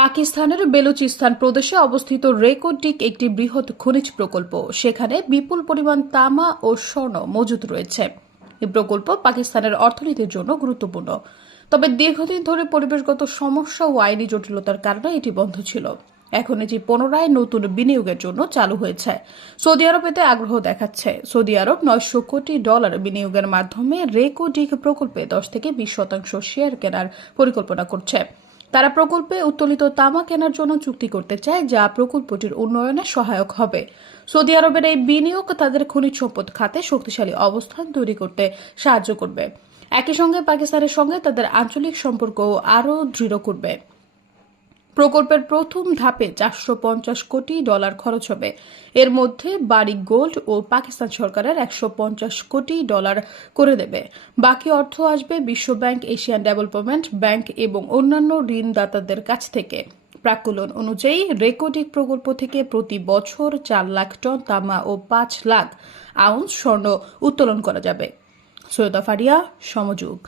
পাকিস্তানের বেলুচিস্তান প্রদেশে অবস্থিত রেকর্ডিক একটি বৃহৎ খনিজ প্রকল্প। সেখানে বিপুল পরিমাণ তামা ও স্বর্ণ মজুদ রয়েছে। এই প্রকল্প পাকিস্তানের অর্থনীতির জন্য গুরুত্বপূর্ণ। তবে দীর্ঘদিন ধরে পরিবেশগত সমস্যা ও আইনি জটিলতার কারণে এটি বন্ধ ছিল। এখন এটি পুনরায় নতুন বিনিয়োগের জন্য চালু হয়েছে। সৌদি আরব এতে আগ্রহ দেখাচ্ছে। সৌদি আরব নয়শো কোটি ডলার বিনিয়োগের মাধ্যমে রেকোডিক প্রকল্পে দশ থেকে বিশ শতাংশ শেয়ার কেনার পরিকল্পনা করছে। তারা প্রকল্পে উত্তোলিত তামা কেনার জন্য চুক্তি করতে চায়, যা প্রকল্পটির উন্নয়নে সহায়ক হবে। সৌদি আরবের এই বিনিয়োগ তাদের খনিজ সম্পদ খাতে শক্তিশালী অবস্থান তৈরি করতে সাহায্য করবে। একই সঙ্গে পাকিস্তানের সঙ্গে তাদের আঞ্চলিক সম্পর্ক আরও দৃঢ় করবে। প্রকল্পের প্রথম ধাপে চারশো পঞ্চাশ কোটি ডলার খরচ হবে। এর মধ্যে বাড়ি গোল্ড ও পাকিস্তান সরকারের একশো পঞ্চাশ কোটি ডলার করে দেবে। বাকি অর্থ আসবে বিশ্বব্যাংক, এশিয়ান ডেভেলপমেন্ট ব্যাংক এবং অন্যান্য ঋণদাতাদের কাছ থেকে। প্রাক্কলন অনুযায়ী রেকর্ডিক প্রকল্প থেকে প্রতি বছর চার লাখ টন তামা ও পাঁচ লাখ আউন্স স্বর্ণ উত্তোলন করা যাবে। সৈয়দা ফারিয়া, সমযোগ।